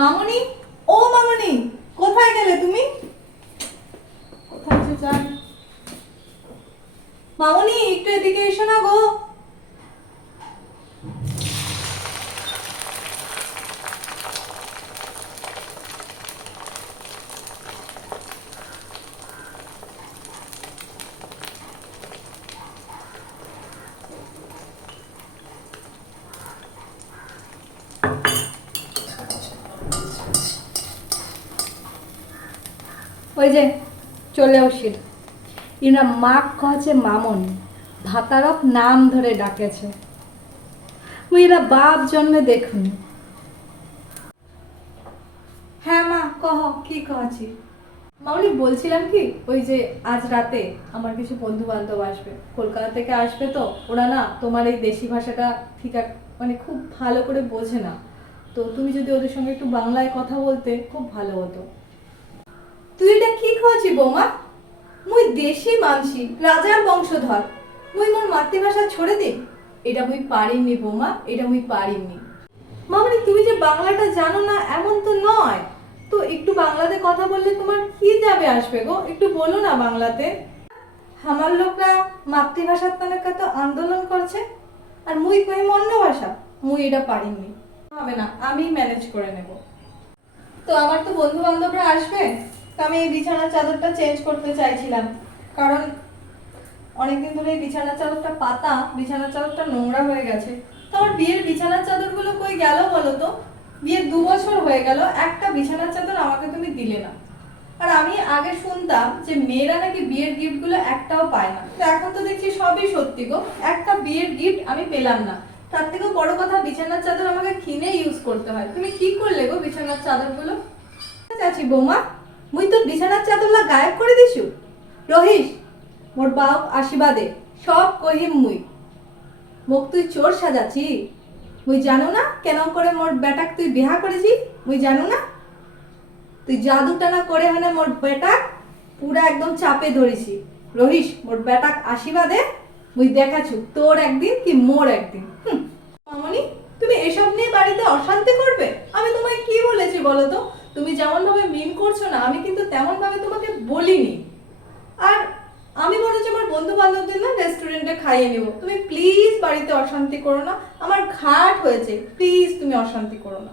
মামনি, ও মামনি, কোথায় গেলে তুমি? কোথায় যে যান? মামনি, একটু এদিকে এসো না গো। ওই যে চলে আসিল, ইনা মাক কছে মামন, ভাতারক নাম ধরে ডাকেছে। মুই এরা বাপ জন্মে দেখুন। হ্যাঁ মা, কহ কি কহছি? মামনি বলছিলাম কি, ওই যে আজ রাতে আমার কিছু বন্ধু বান্ধব আসবে, কলকাতা থেকে আসবে, তো ওরা না তোমার এই দেশি ভাষাটা ঠিক মানে খুব ভালো করে বোঝে না। তো তুমি যদি ওদের সঙ্গে একটু বাংলায় কথা বলতে খুব ভালো হতো। তুই এটা কি কহছি বৌমা? মুই দেশি মানসি, রাজার বংশধর, মুই মোর মাতৃভাষা ছড়ে দিই? এটা মুই পারিনি বৌমা, এটা মুই পারিনি। মামনি, তুমি যে বাংলাটা জানো না এমন তো নয়, তো একটু বাংলাতে কথা বললে তোমার কি যাবে আসবে গো, একটু বলো না বাংলাতে। আমার লোকরা মাতৃভাষার তনে কত আন্দোলন করছে, আর মুই কহিম অন্য ভাষা। মুই এটা পারিনি, হবে না, আমি ম্যানেজ করে নেব। তো আমার তো বন্ধু বান্ধবরা আসবে, তো আমি এই বিছানার চাদরটা চেঞ্জ করতে চাইছিলাম, কারণ অনেকদিন ধরে এই বিছানার চাদরটা পাতা, বিছানার চাদরটা নোংরা হয়ে গেছে। তো আমার বিয়ের বিছানার চাদরগুলো কই গেল বলো তো? বিয়ের 2 বছর হয়ে গেল, একটা বিছানার চাদর আমাকে তুমি দিলে না। আর আমি আগে শুনতাম যে মেয়েরা নাকি বিয়ের গিফটগুলো একটাও পায় না, তো এখন তো দেখছি সবই সত্যি গো, একটা বিয়ের গিফট আমি পেলাম না। তার থেকেও বড় কথা, বিছানার চাদর আমাকে কিনে ইউজ করতে হয়। তুমি কি করলে গো বিছানার চাদরগুলো? চাচি বৌমা, মুই তোর বিছানার চাদরলা গায়েব করে দিছু? রহিস, মোর বাপ আশীর্বাদে সব কহিম মুই। মোক তুই চোর সাজাচ্ছি? মুই জানো না কেন করে মোর বেটাক তুই বিহা করেছি? মুই জানো না? তুই জাদু টানা করে মানে মোর বেটাক পুরা একদম চাপে ধরেছি। রহিস, মোর বেটাক আশীর্বাদে মুই দেখাছু তোর একদিন কি মোর একদিন। মামনি, তুমি এসব নিয়ে বাড়িতে অশান্তি করবে? আমি তোমায় কি বলেছি বলো তো? তুমি যেমন ভাবে মিন করছো না, আমি কিন্তু তেমন ভাবে তোমাকে বলিনি। আর আমি বলেছি আমার বন্ধু বান্ধবদের না রেস্টুরেন্টে খাইয়ে নেব, তুমি প্লিজ বাড়িতে অশান্তি করো না, আমার ঘাট হয়েছে, প্লিজ তুমি অশান্তি করো না।